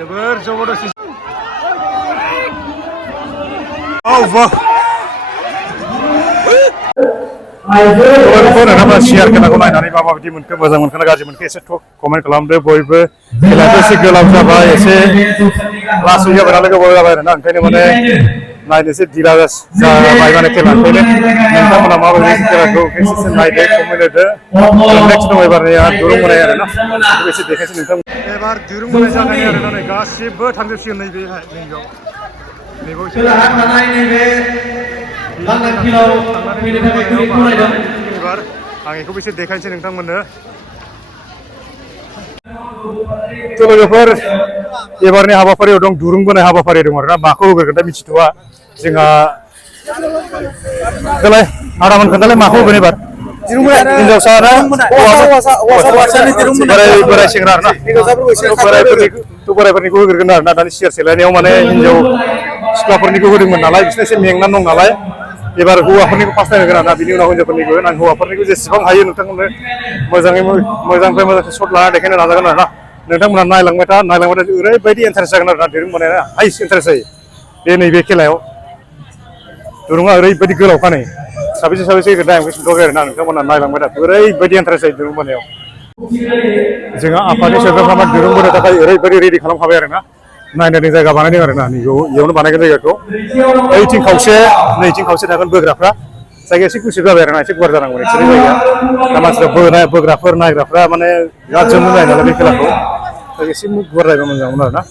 जोबोर जबरदस्त औ वाह नोंथांमोना शेयार खेलाखौ नायनानै माबायदि मोनखो मोजां मोनखोना गाज्रि मोनखो एसे कमेन्ट खालामदो बयबो खेलायाथ' एसे गोलाव जाबाय एसे लासै जाबाय नालाय गोबाव जाबाय आरोना ओंखायनो माने नायनो एसे दिला जाबाय माने खेला ओंखायनो नोंथांमोना माबायदि खेलाखौ एसे नायदो कमेन्ट होदो नेक्स्ट दं एबारनिया दुरुं बोनाय आरोना बेखौ एसे देखायसै नोंथां एबार दुरुं बोनाय जानाय आरोना नै गासिबो थांजोबसिगोन नैबेहाय नैबेयाव एसे एबार आं बेखौबो एसे देखायनोसै नोंथांमोननो थ' लोगोफोर एबारनि हाबाफारियाव दं दुरुं बोनाय हाबाफारि दं आरोना माखौ होगोन दा मिथिथ'वा जोंहा दालाय आदामोन खोन्थालाय माखौ होगोन एबार हिनजावसा ना बोराय सेंग्रा आरोना बोरायफोरनिखौ होग्रोगोन आरोना दानि सियार सेलायनायाव माने हिनजाव सिख्लाफोरनिखौ होदोंमोन नालाय बिसोर एसे मेंनानै दं नालाय एबार हौवाफोरनिखौ फार्स्ट टाइम होगोन आरोना बिनि उनाव हिनजावफोरनिखौ आं हौवाफोरनिखौ जेसेबां हायो नोंथांमोननो मोजांनिफ्राय मोजांसिन शट लाना देखायनो नाजागोन आरोना नोंथांमोना नायलांबाय था ओरैबायदि इन्टारेस्ट जागोन आरोना दुरुं बोनाया हाइस्ट इन्टारेस्ट जायो बे नैबे खेलायाव दुरुङा ओरैबायदि गोलावखा नै साबेसे होगोन दा आं खिन्थाबाय आरोना नोंथांमोना नायलांबाय था ओरैबायदि इन्टारेस्ट जायो दुरुं बोनायाव जोंहा आफादनि सोद्रोमाफ्रा दुरुं बोनो थाखाय ओरैबायदि रेडि खालामखाबाय आरोना नायनानै जायगा बानायदों आरोना इयावनो बानायगोन जायगाखौ ओइथिं खावसे नैथिं खावसे थागोन बोग्राफ्रा जायगाया एसे गुसु जाबाय आरोना एसे गुवार जानांगौ एक्सुवेलि जायगाया दा मानसिफ्रा बोग्राफोर नायग्राफ्रा माने बिराद जोमनो जायो नालाय बे खेलाखौ एसे गुवार जायोबा मोजां मोन आरोना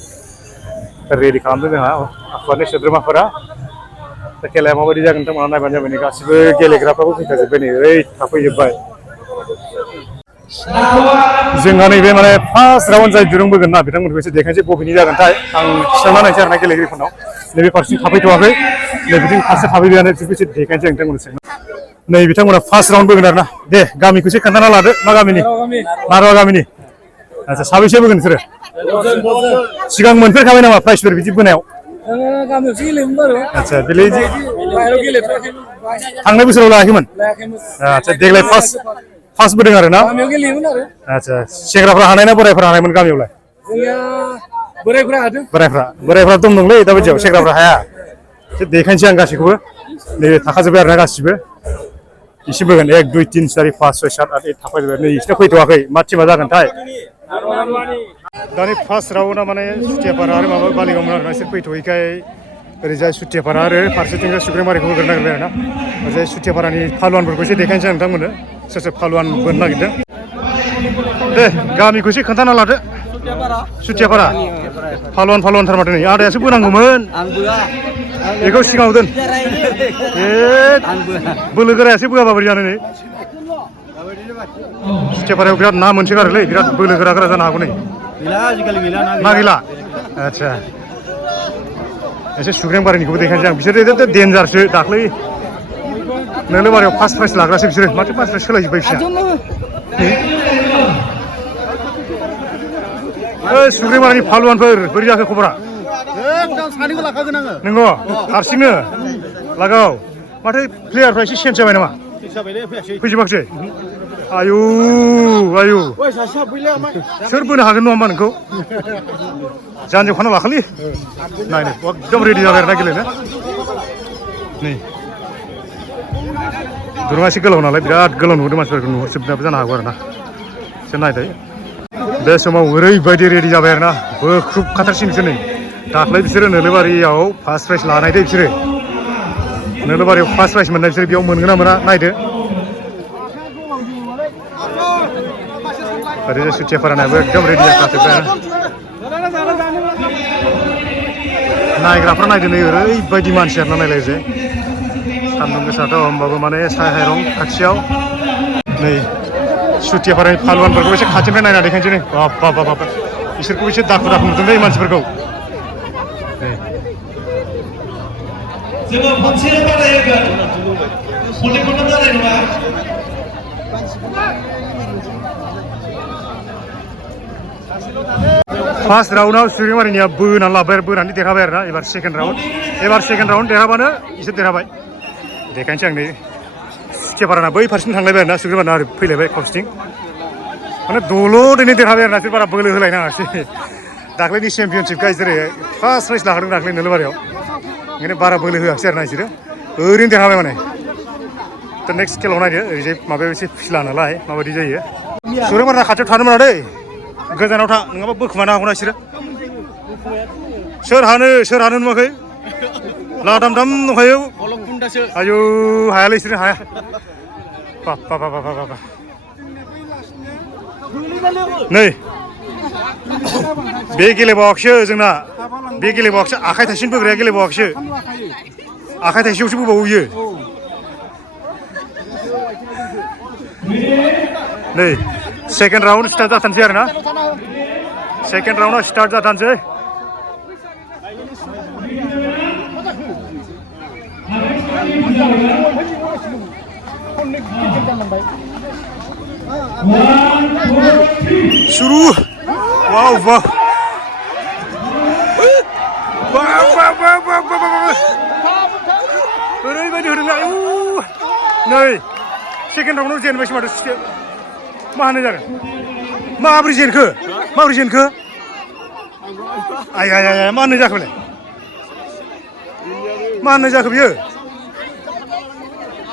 रेडि खालामदों जोंहा आफादनि सोद्रोमाफोरा दा खेलाया माबायदि जागोन नोंथांमोना नायबानो जाबाय नै गासिबो गेलेग्राफ्राबो फैखाजोब्बाय नै ओरै थाफैजोब्बाय जोंहा नैबे माने फार्स्ट राउन्ड जाय दुरुं बोगोन ना बिथांमोनखौ एसे देखायनोसै बबेनि जागोनथाय आं खिथाना नायनोसै आरोना गेलेगिरिफोरनाव नैबे फारसेथिं थाफैथ'वाखै नै बिथिं फारसे थाफैबायानो बेखौ एसे देखायनोसै नोंथांमोननिसिम नै बिथांमोना फार्स्ट राउन्ड बोगोन आरोना दे गामिखौ एसे खोन्थाना लादो मा गामिनि नारवा गामिनि आচ্ছা साबेसे बोगोन नोंसोरो सिगां मोनफेरखाबाय नामा प्राइजफोर बिदि बोनायाव गामियावसो गेलेयोमोन आरो आচ্ছা बेलाय बाहेरायाव गेलेथ'आखैमोन थांनाय बोसोराव लायाखैमोन आচ্ছা देग्लाय फार्स्ट बोदों आरो ना गामियाव गेलेयोमोन आरो आচ্ছা सेंग्राफ्रा हानाय ना बोरायफ्रा हानायमोन गामियावलाय जोंनिया बोरायफ्रा हादों बोरायफ्रा दम दंलै दाबायदियाव सेंग्राफ्रा हाया एसे देखायनोसै आं गासैखौबो नै थाखाजोब्बाय आरोना गासिबो एसे बोगोन 1 2 3 4 5 6 7 8 थाफाजोब्बाय नै इसोरना फैथ'वाखै मा टिमा जागोनथाय दानि फार्स्ट राउन्डआ माने सुथियापारा आरो माबा बालिगावमोन आरोना इसोर फैथ'यैखाय ओरैजाय सुथियापारा आरो फारसेथिंजाय सुग्रेमारिखौ होग्रोनो नागिरबाय आरोना ओरैजाय सुथियापारानि फालुवानफोरखौ एसे देखायनोसै आं नोंथांमोननो सोर सोर फालुवान बोनो नागिरदों दे गामिखौ एसे खोन्थाना लादो सुथियापारा फालुवानथार माथो नै आदायासो बोनांगौमोन बेखौ सिगाङाव दोन बोलो गोरायासो बोआबा बोरै जानो नै सुथियापारायाव बिराद ना मोनसोगारोलै बिराद बोलो गोरा जानो हागौ नै ना गैला आচ্ছা एसे सुग्रेमबारिनिखौबो देखायनोसै आं बिसोरो देन्जारसो दाख्लै नोलोबारियाव फार्स्ट प्राइज लाग्रासो बिसोरो माथो मानसिफ्रा सोलायजोब्बाय बिसोर सुग्रेमारिनि फालुवानफोर बोरै जाखो खबरा एकदम सानैखौ लाखागोन आङो नंगौ हारसिंनो लागाव माथो प्लेयारफ्रा एसे चेन्ज जाबाय नामा फैजोबाखिसै आयु सोर बोनो हागोन नङा होमबा नोंखौ जानजियाव खाना लाखालै नायनो एकदम रेडि जाबाय आरोना गेलेनो नै दुरुङा एसे गोलाव नालाय बिराद गोलाव नुहुरदों मानसिफोरखौ नुहुरजोबनायाबो जानो हागौ आरोना एसे नायदो बे समाव ओरैबायदि रेडि जाबाय आरोना बोख्रुबखाथारसिन बिसोर नै दाख्लै बिसोरो नोलोबारियाव फार्स्ट प्राइज लानाय दे बिसोरो नोलोबारियाव फार्स्ट प्राइज मोननाय बिसोर बेयाव मोनगोन ना मोना नायदो ओरैजाय सुथियापारानियाबो एकदम रेडि जाखाजोब्बाय नायग्राफ्रा नायदो नै ओरैबायदि मानसि आरोना नायलाय जे सान्दुं गोसाथ' होमबाबो माने साहायरं खाथियाव नै सुथियापारानि फालुवानफोरखौ एसे खाथिनिफ्राय नायना देखायनोसै नै बाब बिसोरखौ एसे दाखु नुदोंलै मानसिफोरखौ जोङो खनसेनो बादायहोगोन खननै खनथाम जानाय नङा फार्स्ट राउन्डआव सुग्रेमारिनिया बोनानै देरहाबाय आरोना एबार सेकेन्ड राउन्ड देरहाबानो इसोर देरहाबाय देखायनोसै आं नै सुथियापाराना बै फारसेथिं थांलायबाय आरोना सुग्रेमारिना ओरै फैलायबाय खावसेथिं माने दल'दैनो देरहाबाय आरोना बिसोर बारा बोलो होलायनाङासै दाख्लैनि चेम्पियनशिप जेरै फार्स्ट प्राइज लाखादों दाख्लै नोलोबारियाव ओंखायनो बारा बोलो होआखिसै आरो ना बिसोरो ओरैनो देरहाबाय माने दा नेक्स्ट खेलाव नायदो ओरैजाय माबायाव एसे फिला नालाय माबायदि जायो सुरेमारा खाथियाव थानो मोना दै गोजानाव था नङाबा बोखोमानो हागौ ना बिसोरो सोर हानो नुवाखै लादाम दाम दंखायो आयौ हायालै बिसोरो हाया बाबा नै बे गेलेबावाखैसो जोंना बे गेलेबावाखैसो आखाइ थाइसेनो बोग्राया गेलेबावाखैसो आखाइ थाइसेयावसो बोबावो बियो नै सेकेन्ड राउन्ड स्टार्ट जाथारनोसै आरो ना सेकेन्ड राउन्डआ स्टार्ट जाथारनोसै सुरु वाव वाव ओरैबायदि होदोंना नै सेकेन्ड राउन्डआव जेनबायसो माथो मा होनो जागोन माबोरै जेनखो आया मा होनो जाखो बेलाय मा होनो जाखो बियो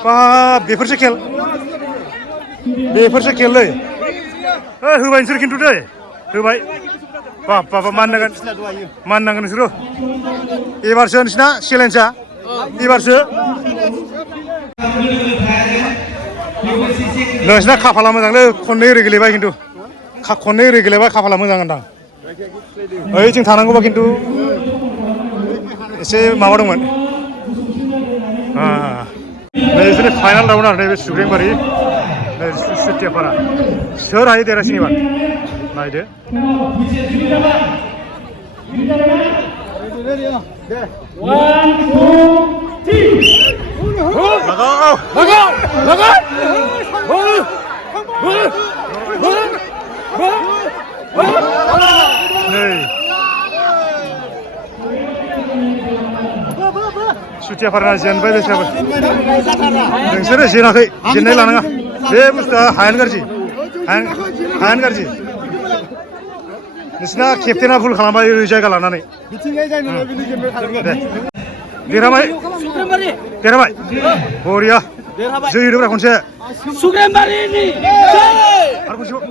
बाब बेफोरसो खेललै होबाय नोंसोर खिन्थु दै होबाय बाब माननांगोन नोंसोरो एबारसो नोंसिना चेलेन्जआ एबारसो नोंसिना खाफाला मोजांलै खननै ओरै गेलेबाय खिन्थु खननै ओरै गेलेबाय खाफाला मोजां होनदां ओइथिं थानांगौबा खिन्थु एसे माबा दंमोन नैबे फाइनाल राउन्ड आरो नैबे सुग्रेंबारि सुथियापारा सोर हायो देरहासिन एबार नायदो सुथियापारा जेनबाय बिसोरबो नोंसोरो जेनाखै जेननाय लानाङा बे बुस्थुआ हायानो गाज्रि नोंसिना केप्टेना भुल खालामबाय ओरै जायगा लानानै देरहाबाय बरिया जै होदोब्रा खनसे सुग्रेमबारिनि आरो खनसेबाव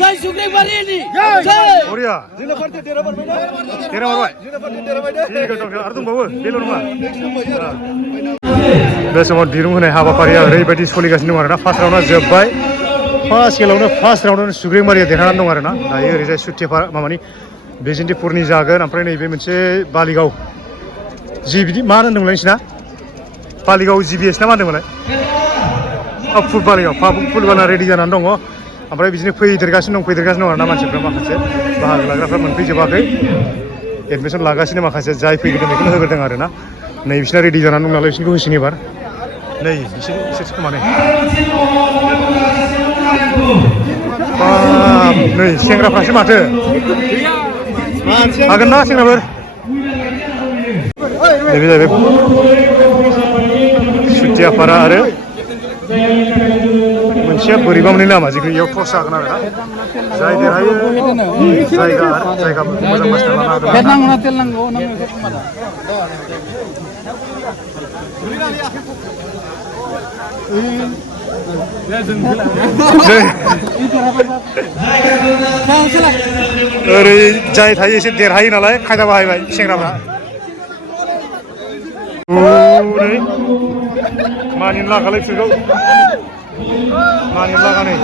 जय सुग्रेमबारिनि बरिया देरहाबाय आरो दंबावो बेल' नङा बे समाव दिरुं होनाय हाबाफारिया ओरैबायदि सोलिगासिनो दं आरोना फार्स्ट राउन्डआ जोब्बाय फार्स्ट राउन्डआवनो सुग्रेमबारिया देरहानानै दं आरोना दायो ओरैजाय सुथियापारा माबानि बेजिन्टिपुरनि जागोन ओमफ्राय नैबे मोनसे बालिगाव जि बिदि मा होनदोंमोनलाय नोंसिना बालिगाव जिबिएस ना मा होनदोंमोनलाय फुटबला रेडि जानानै दङ ओमफ्राय बिदिनो फैदेरगासिनो दं आरोना मानसिफ्रा माखासे बाहागो लाग्राफ्रा मोनफैजोबाखै एडमिसन लागासिनो माखासे जाय फैग्रोदों बेखौनो होग्रोदों आरोना नै बिसिना रेडि जानानै दं नालाय बिसोरखौ होसिगोन एबार नै बिसोरसो खोमाने नै सेंग्राफ्रासो माथो हागोन ना सेंग्राफोर नैबे जाहैबाय सुथियापारा आरो मोनसेया बोरैबामोननि नामा जिखुनु इयाव टस जागोन आरोना जाय देरहायो जायगा मोजां बासिना लानो हागोन ओरै जाय थायो एसे देरहायो नालाय खायदा बाहायबाय सेंग्राफ्रा मानिनो लागालै बिसोरखौ मानिनो लागा नै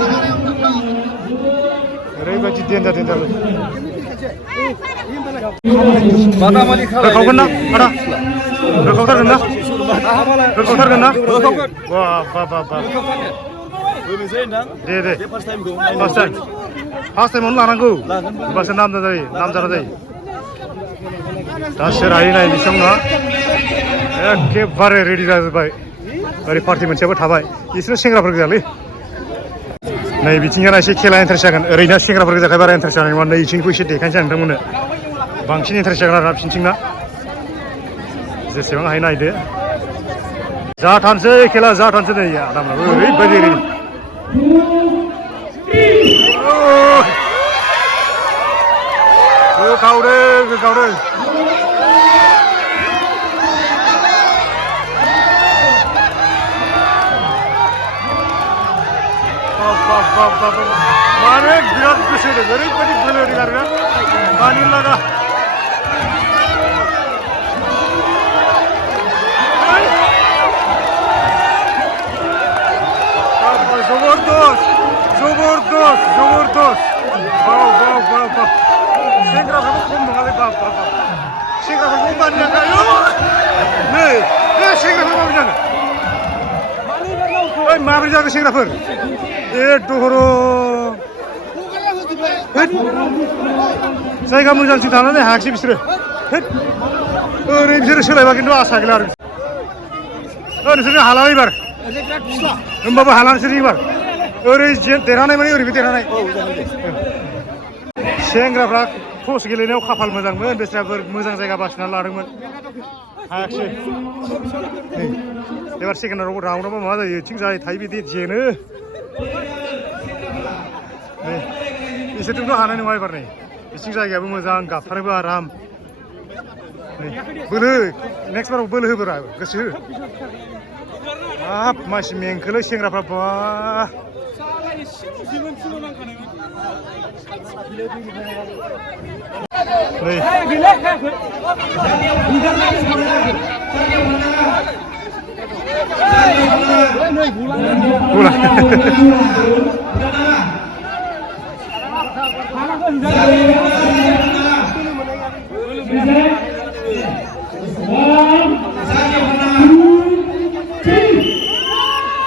ओरैबायदि देन्जार होखावगोन ना आदा होखावथारगोन ना बा दे फार्स्ट टाइमावनो लानांगौ होमबासो नामजादा जायो दा सोर हायो नाय बिसोरना एखेबारे रेडि जाजोब्बाय ओरै पार्टि मोनसेयाबो थाबाय बिसोरो सेंग्राफोर गोजालै नै बिथिंजाना एसे खेला इन्टारेस्ट जागोन ओरैनो सेंग्राफोर गोजाखाय बारा इन्टारेस्ट जानाय नङा नै बिथिंखौ एसे देखायनोसै आं नोंथांमोननो बांसिन इन्टारेस्ट जागोन आरोना बिथिंना जेसेबां हायो नायदो जाथारनोसै खेला जाथारनोसै नै आदामोनाबो ओरैबायदि रेडि गोगावदों माने बिराद गोसो होदों ओरैबायदि बोलो होदों आरोना मानि लागा जबरदस्त बाव सेंग्राफ्राबो खम नङालै बाब सेंग्राफोरखौ मानि नाङा नै बे सेंग्राफोर माबोरै जागोन ओइ माबोरै जागोन सेंग्राफोर दहर जायगा मोजांसिन थानानै हायाखिसै बिसोरो ओरै बिसोरो सोलायबा खिन्थु आसा गैला आरो नोंसोरनो हाला एबार होमबाबो हाला नोंसोर एबार ओरै देरहानाय माने ओरैबो देरहानाय सेंग्राफ्रा टस गेलेनायाव खाफाल मोजांमोन बिसोरफोर मोजां जायगा बासिनानै लादोंमोन हायाखिसै एबार सेकेन्ड राउन्डआवबो माबा जायो थिग जाय थायो बिदि जेनो बिसोरजोंथ' हानाय नङा एबार नै बिसिनि जायगायाबो मोजां गाबथानोबो आराम बोलो नेक्स्ट बाराव बोलो होबोरा गोसो हो हाब मानसि मेंखोलै सेंग्राफ्रा बा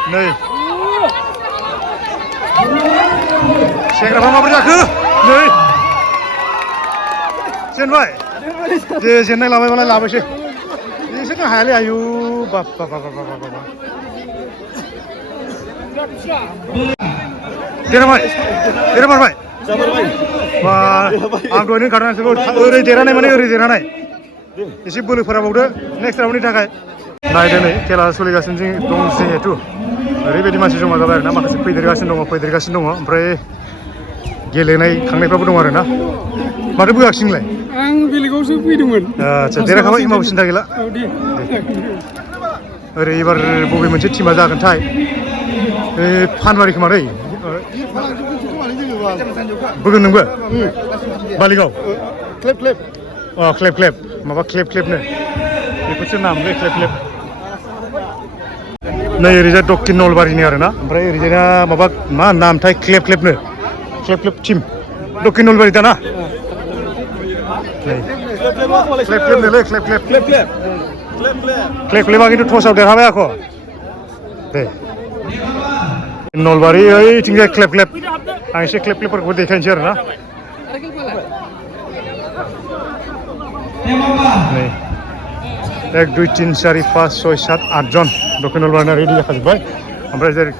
नै सेंग्राफ्रा माबोरै जाखो नै जेनबाय दे जेननाय लाबायबालाय लाबायसै बिसोरनो हायालै आयु बाब देरहामारबाय बा आं दहायनो ओंखारनांसिगौ ओरै देरहानाय माने ओरै देरहानाय एसे बोलो फोराबावदो नेक्स्ट राउन्डनि थाखाय नायदो नै खेला सोलिगासिनो दं जिहेतु ओरैबायदि मानसि जमा जाबाय आरोना माखासे फैदेरगासिनो दङ ओमफ्राय गेलेनाय खांनायफ्राबो दं आरोना माथो बोआखिसैलाय आं बेलेगावसो फैदोंमोन आदसा देरहाखाबाय होमबाबो सिन्था गैला ओरै एबार बबे मोनसे टिमा जागोनथाय फानबारि खोमा दै बोगोन नोंबो बालिगाव क्लेब माबा क्लेबनो बेफोरसो नामलै क्लेब नै ओरैजाय दक्षिण नलबारिनि आरोना ओमफ्राय ओरैजायना माबा मा नामथाय क्लेबनो क्लेब टिम दक्षिण नलबारि दाना क्लेबा खिन्थु टसआव देरहाबाय आख' दे नलबारि ओइथिंजाय क्लेब आं एसे क्लेबफोरखौबो देखायनोसै आरोना नै 1 2 3 4 5 6 7 8 जन दक्षिण नलबारिना रेडि जाखाजोब्बाय ओमफ्राय जेरै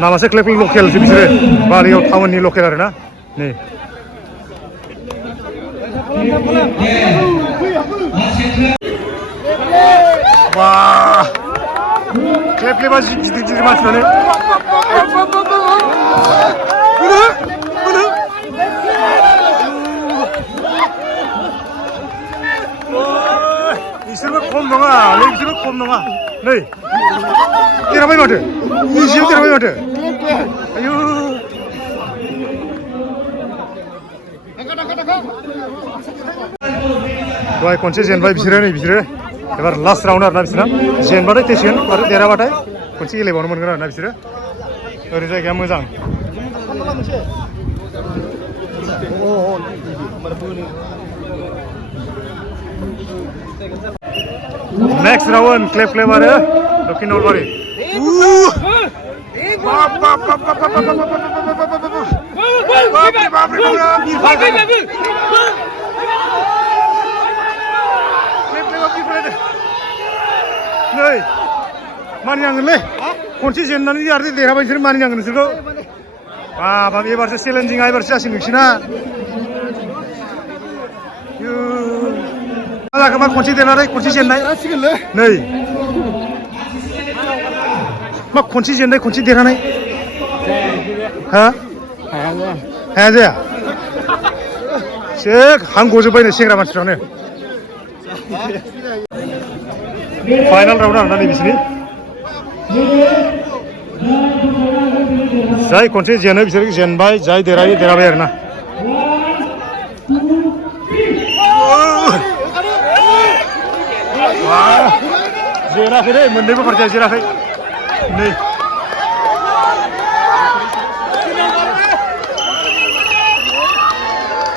नामासो क्लेब लकेलसो बिसोरो बालिगाव टाउननि लकेल आरोना नै बा क्लेबा जि गिदिर मानसिफ्रानो बिसोरबो खम नङा नै देरहाबाय माथो इजियाव देरहाबाय माथो आयु दहाय खनसे जेनबाय बिसोरो एबार लास्ट राउन्ड आरोना बिसोरना जेनबाथाय थैसिगोन आरो देरहाबाथाय खनसे गेलेबावनो मोनगोन आरोना बिसोरो ओरै जायगाया मोजां नेक्स्ट राउन्ड क्लेब आरो दक्षिण नलबारि नै मानिनांगोनलै खनसे जेननानै आरो देरहाबाय बिसोर मानिनांगोन नोंसोरखौ बाब एबारसो चेलेन्जिंआ एबारसो जासिगोन नोंसिना मा खनसे देरनानै खनसे जेननाय नै मा खनसे जेननाय खनसे देरहानाय हा हाया जाया हां गजोब्बायनो सेंग्रा मानसिफ्रानो फाइनाल राउन्ड आरोना नै बिसोरनि जाय खनसे जेनो बिसोर जेनबाय जाय देरहायो देरहाबाय आरोना जेराखै दे मोननैबो पार्टिया जेराखै नै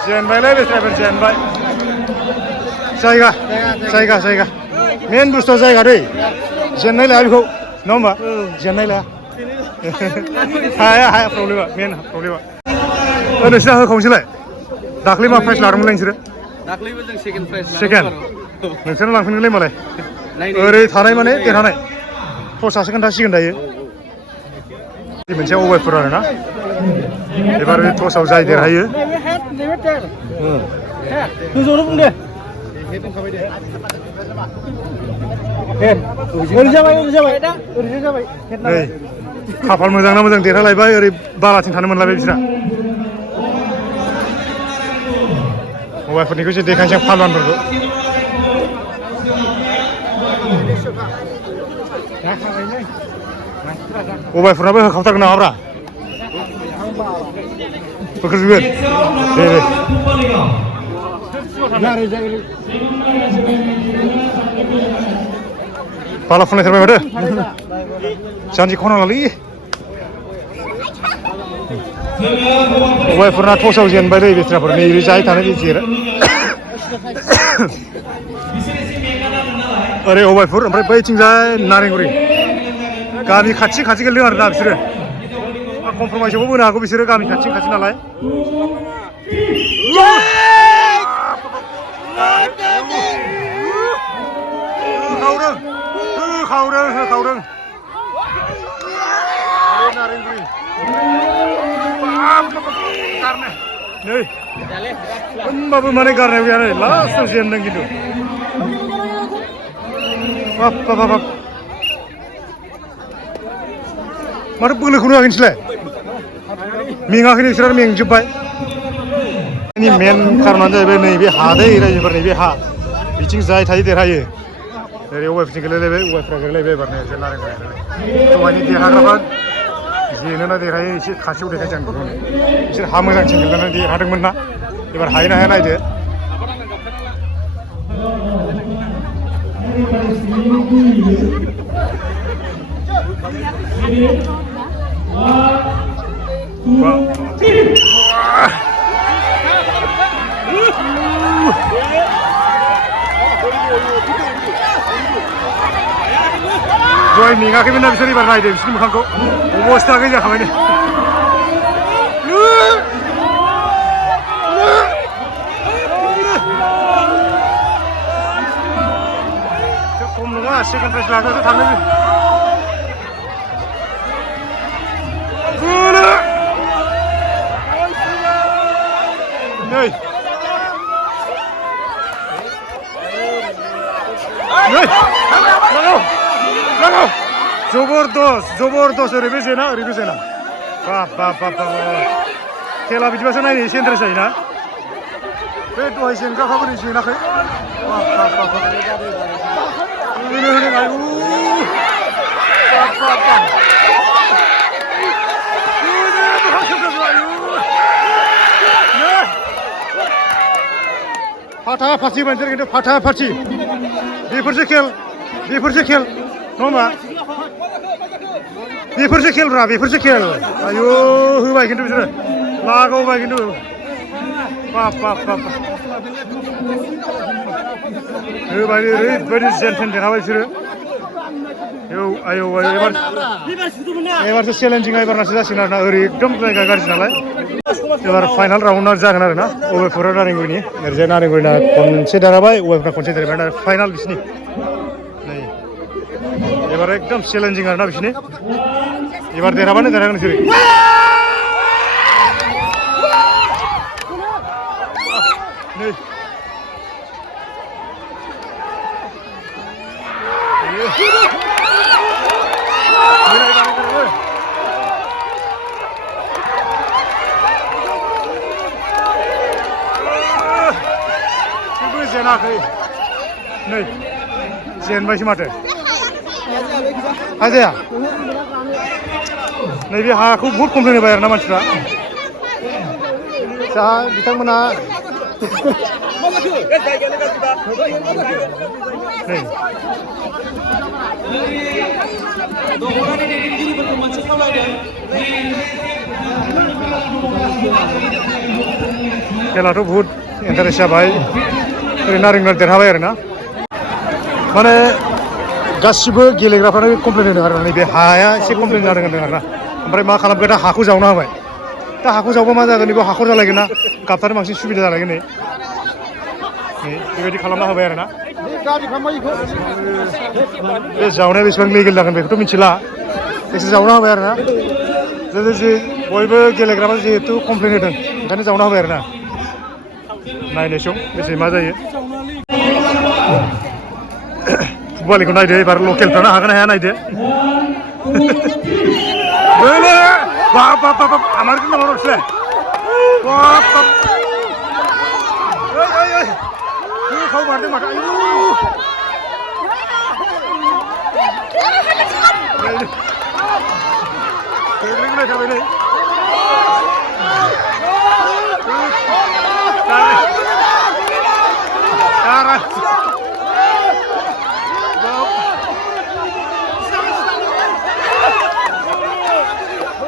जेनबायलै बेस्राफोर जेनबाय जायगा मेन बुस्थुआ जायगा दै जेननाय लाया बेखौ नङा होमबा जेननाय लाया हाया प्रब्लेमा मेन प्रब्लेमा नोंसिना होखावनोसैलाय दाख्लै मा प्राइज लादोंमोनलाय नोंसोरो दाख्लैबो जों सेकेन्ड प्राइज सेकेन्ड नोंसोरनो लांफिनगोनलै मालाय ओरै थानाय माने देरहानाय टसआसो खोन्थासिगोन दायो मोनसे अवेफोर आरोना एबार बे टसआव जाय देरहायो गोजौआवनो बुं दे नै खाफाल मोजां ना मोजां देरहालायबाय ओरै बालाथिं थानो मोनलायबाय बिसोरा हौवाफोरनिखौ एसे देखायनोसै आं फालवानफोरखौ हौवाफोरनाबो होखावथारगोन नामाब्रा बोखोजोबगोन दे बाला फुनलायथारबाय माथो जानजि खनालालै हौवाफोरना टसआव जेनबाय दै बेस्राफोर नै जाय थानाय बे जेरा ओरै हौवाफोर ओमफ्राय बैथिंजाय नारेंगुरि गामि खाथि गेलेदों आरोना बिसोरो कमप्रमाइसआवबो बोनो हागौ बिसोरो गामि खाथि नालाय होखावदों नारेंगुरि नै होमबाबो माने गारनायाव गैया नै लास्टआव जेनदों खिन्थु बाब माथो बोलोखौनो होआखै नोंसोरलाय मेङाखै नोंसोर मेंजोब्बाय मेन खारनानो जाहैबाय नैबे हा दै रायजोफोर नैबे हा बिथिं जाय थायो देरहायो ओरै अवाइफजों गेलेलायबाय अवाइफफ्रा गेलेलायबाय एबार नै एसे नारेंगुरि दहायनि देरहाग्राफ्रा जेनोना देरहायो एसे खाथियाव देखायसै आं बेखौनो बिसोर हा मोजांथिं गेलेनानै देरहादोंमोन ना एबार हायो ना हाया नायदो दहाय मेङाखैमोन ना बिसोर एबार नायदो बिसोरनि मोखांखौ अबस्था गैयै जाखाबाय खम नङा सेकेन्ड प्राइज लाजासो थाङो नै जबरदस्त ओरैबो जेना बाब खेला बिदिबासो नायनो एसे इन्टारेस्ट जायोना बे दहाय जेनग्राफ्रा बोरै जेनाखै फाथाफाथि मानसिफोर खिन्थु फाथाफाथि बेफोरसो खेल नङा होमबा बेफोरसो खेलब्रा बेफोरसो खेल आयु होबाय खिन्थु बिसोरो लागावबाय खिन्थु बाब होबाय ओरैबायदि जेनथेन देरहाबाय बिसोरो आयौ एबारसो चेलेन्जिंआ एबारनासो जासिगोन आरोना ओरै एकदम जायगा गाज्रि नालाय एबार फाइनाल राउन्डआ जागोन आरोना अवेफोरा नारेंगुरिनि ओरैजाय नारेंगुरिना खनसे देरहाबाय अवेफोरा खनसे देरहाबाय आरो फाइनाल बिसिनि नै एबार एकदम चेलेन्जिं आरोना बिसिनि एबार देरहाबानो देरहागोन बिसोरो नै जेनाखै नै जेनबायसो माथो हाजाया नैबे हाखौ बहुद कमप्लेन होबाय आरोना मानसिफ्रा दा बिथांमोना नै खेलाथ' बहुद इन्टारेस्ट जाबाय ओरै नारेंनार देरहाबाय आरोना माने गासिबो गेलेग्राफ्रानो कमप्लेन होदों आरो नैबे हाया एसे कमप्लेन जादों होनदों आरोना ओमफ्राय मा खालामखो दा हाखौ जावना होबाय दा हाखौ जावबा मा जागोन बेखौ हाखर जालायगोन ना गाबथानो बांसिन सुबिदा जालायगोन नै बेबायदि खालामना होबाय आरोना बे जावनाया बेसेबां लिगेल जागोन बेखौथ' मिथिला एसे जावना होबाय आरोना जे बयबो गेलेग्राफ्रा जिहेथु कमप्लेन होदों ओंखायनो जावना होबाय आरोना नायनायसं बेसे मा जायो फुटबलखौ नायदो एबार लकेलफ्रानो हागोन ना हाया नायदो बाप बाप बाप আমার কিন্তু বড় হচ্ছে বাপ বাপ এই এই এই খাও মারতে মারতে কেগলিগুলো খাবে রে কারা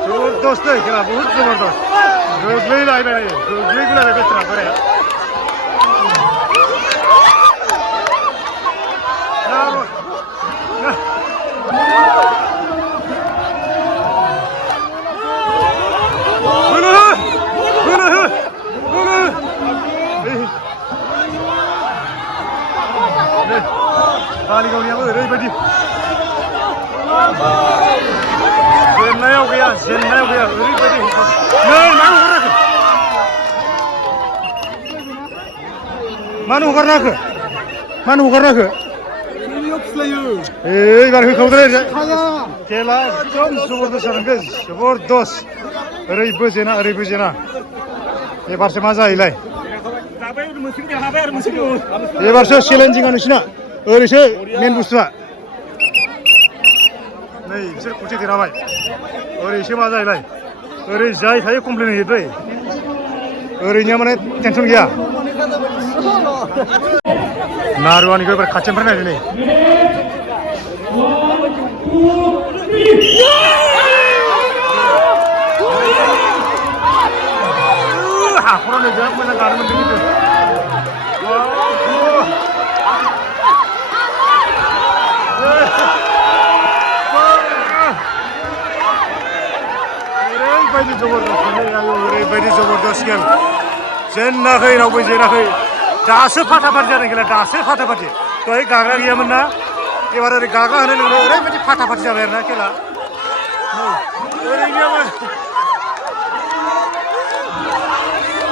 जबरदस्त है खेला बहुत जबरदस्त गोग्लैलायबाय गोग्लैगुलायबाय बेथ्रा बोराया बालिगावनियाबो ओरैबायदि जेन्नायाव गैया ओरैबायदि नै मानो हगारनाखो एबार होखावदों खेला एकदम जबरदस्त जागोन बे जबरदस्त ओरैबो जेना एबारसो मा जायोलाय एबारसो चेलेन्जिंआ नोंसिना ओरैसो मेन बुस्थुआ नै बिसोर खनसे देरहाबाय ओरैसो मा जायोलाय ओरै जाय थायो कमप्लेन होयो दै ओरैनिया माने टेनसन गैया नारुवानिखौ एबार खाथिनिफ्राय नायदो नै हाखराव नै बिराद मोजां गानो मोनदों खिन्थु ओरैबायदि जबरदस्त गेम जेनाखै रावबो जेनाखै दासो फाटाफाटि जादों खेला दासो फाटाफाटि दहाय गाग्रा गैयामोन ना एबार ओरै गाग्रा होनो लोगो ओरैबायदि फाटाफाटि जाबाय आरोना खेला ओरैनो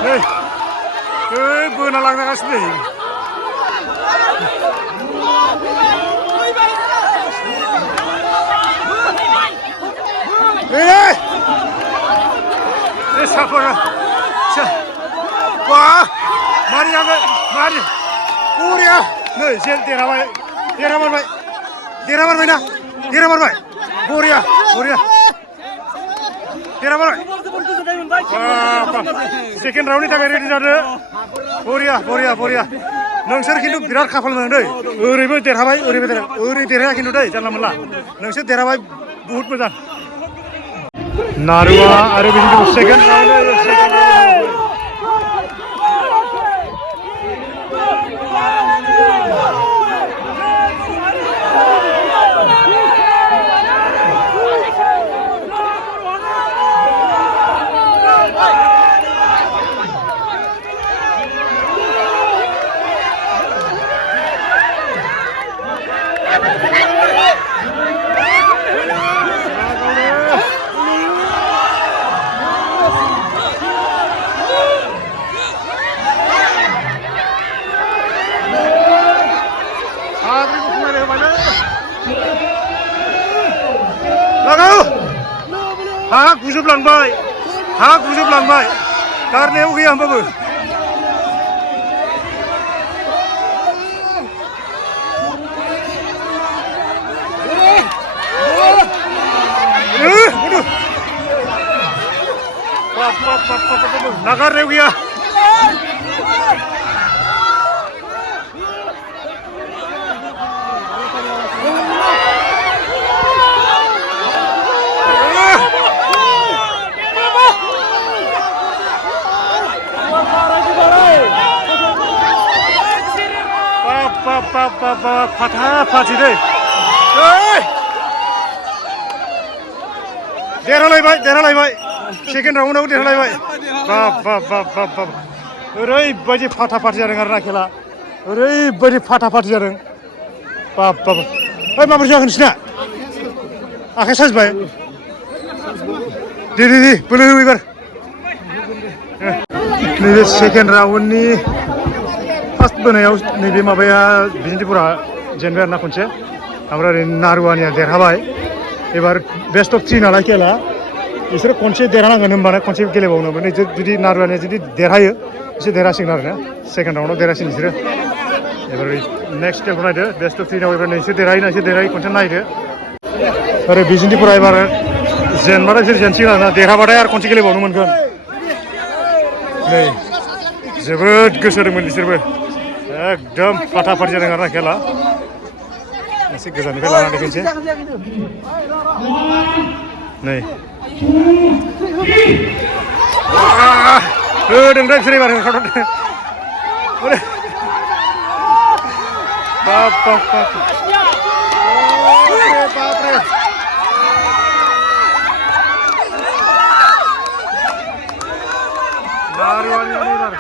नै बोना लांजागासिनो नै साफोरा wah mari angkat mari Korea nih sen terabai na terabai Korea terabai second round ini tak ready jadu Korea नोंसोर खिन्थु बिराद खाफाल मोनदों दै ओरैबो देरहाबाय ओरैबो ओरै देरहाया खिन्थु दै जानला मोनला नोंसोर देरहाबाय बहुत मोजां नारुवा आरो बिदिनो सेकेन्ड हा गुजोबलांबाय गारनायाव गैया होमबाबो नागारनायाव गैया फाथा-फाथि दै देरहालायबाय सेकेन्ड राउन्डआव देरहालायबाय बाब ओरैबायदि फाथा-फाथि जादों आरोना खेला ओरैबायदि फाथा-फाथि जादों बाब ओइ माबोरै जागोन नोंसिना आखाइ साजोब्बाय दे बोलो हो एबार नैबे सेकेन्ड राउन्डनि फार्स्ट बोनायाव नैबे माबाया बिजिन्तिपुरा जेनबाय आरोना खनसे ओमफ्राय ओरै नारुवानिया देरहाबाय एबार बेस्ट अफ 3 नालाय खेला बिसोरो खनसे देरहानांगोन होनबानो खनसे गेलेबावनो मोनो जुदि नारुवानिया जुदि देरहायो बिसोर देरहासिगोन आरोना सेकेन्ड राउन्डआव देरहासिगोन बिसोरो एबार नेक्स्ट खेलखौ नायदो बेस्ट अफ 3 आव एबार नोंसोर देरहायो खनसे नायदो ओरै बिजिन्तिपुरा एबार जेनबाथाय बिसोर जेनसिगोन आरोना देरहाबाथाय आरो खनसे गेलेबावनो मोनगोन नै जोबोद गोसो होदोंमोन बिसोरबो एकदम फाथा-फाथि जादों आरोना खेला एसे गोजाननिफ्राय लानानै देखायनोसै नै होदों दा बिसोर एबार होखारदों बापरे नारुवानि एबार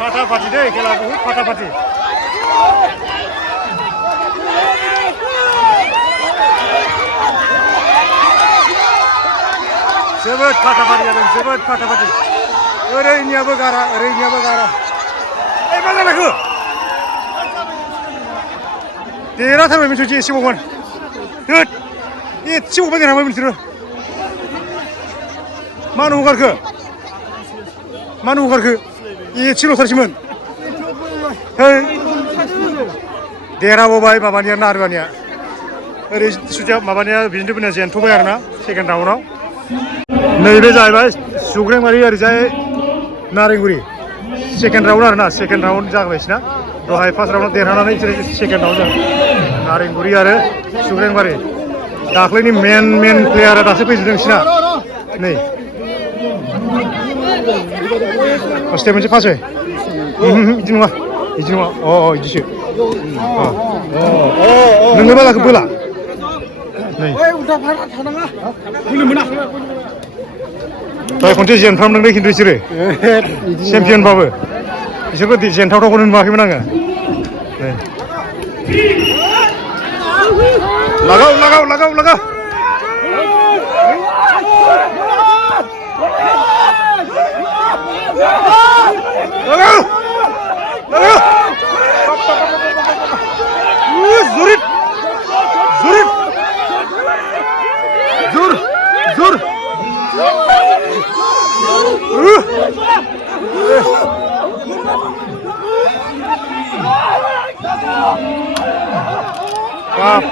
फाथा-फाथि दै खेला बहुत फाथा-फाथि जोबोद फाथा-फाथि जादों जोबोद फाथा-फाथि ओरैनियाबो गारा ओइ मा जालायखो देरहाथारबाय बिसोर एसेबावमोन एसेबावबा देरहाबाय बिसोरो मानो हगारखो एसेल'थारसैमोन देरहाबोबाय माबानिया नारुवानिया ओरै सुजा माबानिया बिजिन्तिपुरनिया जेनथ'बाय आरोना सेकेन्ड राउन्डआव नैबे जाहैबाय सुग्रेंबारि ओरैजाय नारेंगुरि सेकेन्ड राउन्ड आरोना सेकेन्ड राउन्ड जाबायसैना दहाय फार्स्ट राउन्डआव देरहानानै बिसोर सेकेन्ड राउन्ड जाबाय नारेंगुरि आरो सुग्रेंबारि दाख्लैनि मेन प्लेयारा दासो फैजोबदों बिसोरना नै स्टेप मोनसे फासै बिदि नङा बिदिसो नोंनो बालाखौ बोला नै दहाय खनसे जेनफ्रामदों दै खिन्थु बिसोरो चेम्पियनबाबो बिसोरबो जेनथावथावखौनो नुवाखैमोन आङो नै लागाव जुर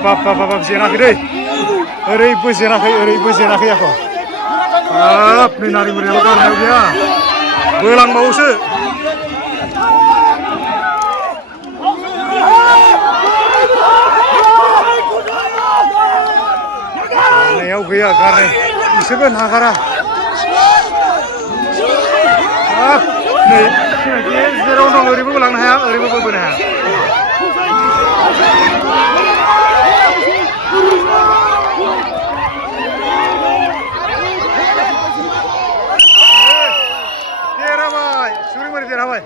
बाप जेनाखै दै ओरैबो जेनाखै आख' हाब नै नारेंगुरियाल' गारनायाव गैया बोलांबावोसो गारनायाव गैया गारनाय बिसोरबो नागारा हाब नै जेराव दं ओरैबो बोलांनो हाया ओरैबो बोनो हाया देरहाबाय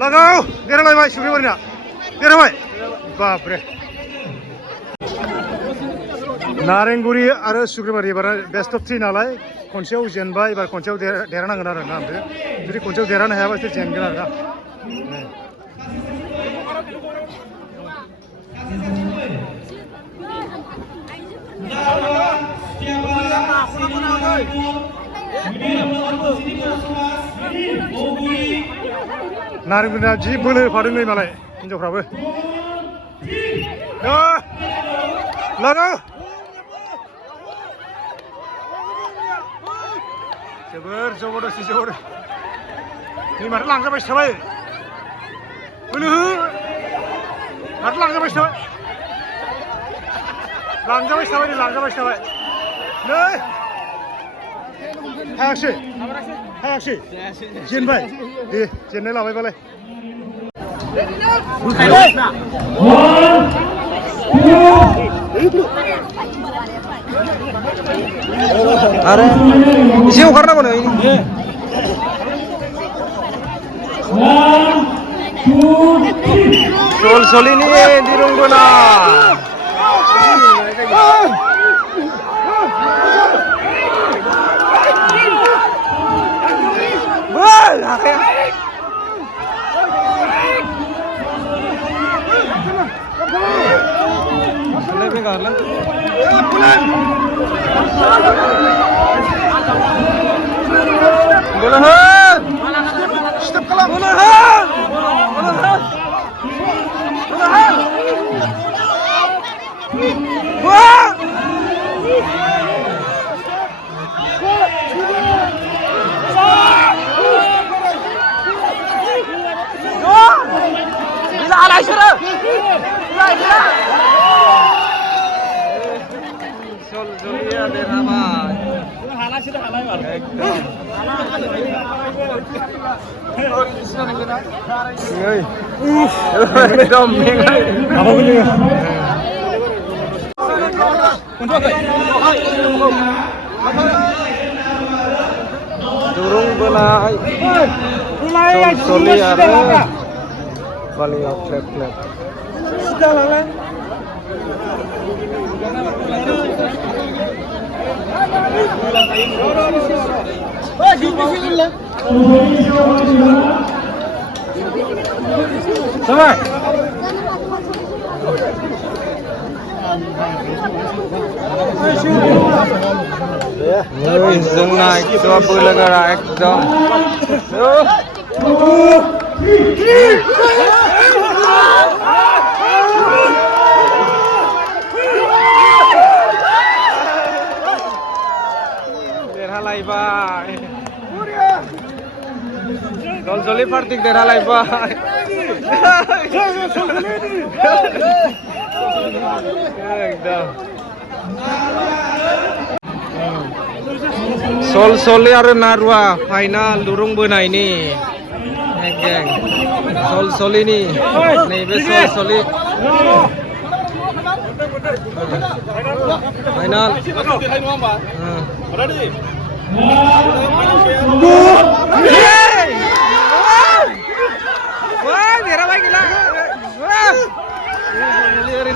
लागाव देरहालायबाय सुग्रेबारिना देरहाबाय बापरे नारेंगुरि आरो सुग्रेबारि एबार बेस्ट अफ 3 नालाय खनसेयाव जेनबाय एबार खनसेयाव देरहानांगोन आरो ना ओमफ्राय जुदि खनसेयाव देरहानो हायाबा बिसोर जेनगोन आरो ना नारेंगुरिया जि बोलो होफादों नै मालाय हिनजावफ्राबो लाङो जोबोर जबरदस्ति जोबोर नै माथो लांजाबायसो थाबाय बोलो हो माथो लांजाबायसो थाबाय लांजाबायसो थाबाय नै लांजाबायसो थाबाय नै हायाखिसै हायाखिसै जेनबाय दे जेननाय लाबायबालाय आरो एसे हगारनांगौ नै सलिनि दिरुं बोनाय durung belai soli ada paling flap-flap sama जों नायक सब बोलोगोरा एकदम देरहालायबाय दलजलि पार्टिक देरहालायबाय एकदम सलि आरो नारुवा फाइनाल दुरुं बोनायनि गeng सलिनि नैबे सलि फाइनाल wah देरहाबाय गैला ओरै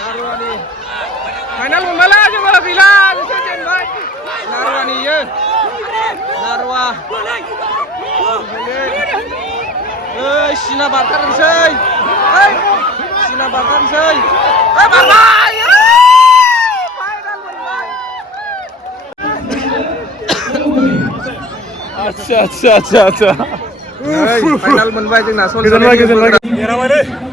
नारुवानि फाइनाल मोनबायलै जोङो गैला बिसोर जेनबाय नारुवानि इयो नारुवा ओइ सिना बारथारनोसै ओइ सिना बारथारनोसै ओइ बारबाय फाइनाल मोनबाय आच्छा फाइनाल मोनबाय जोंना गोजोनबाय देरहाबाय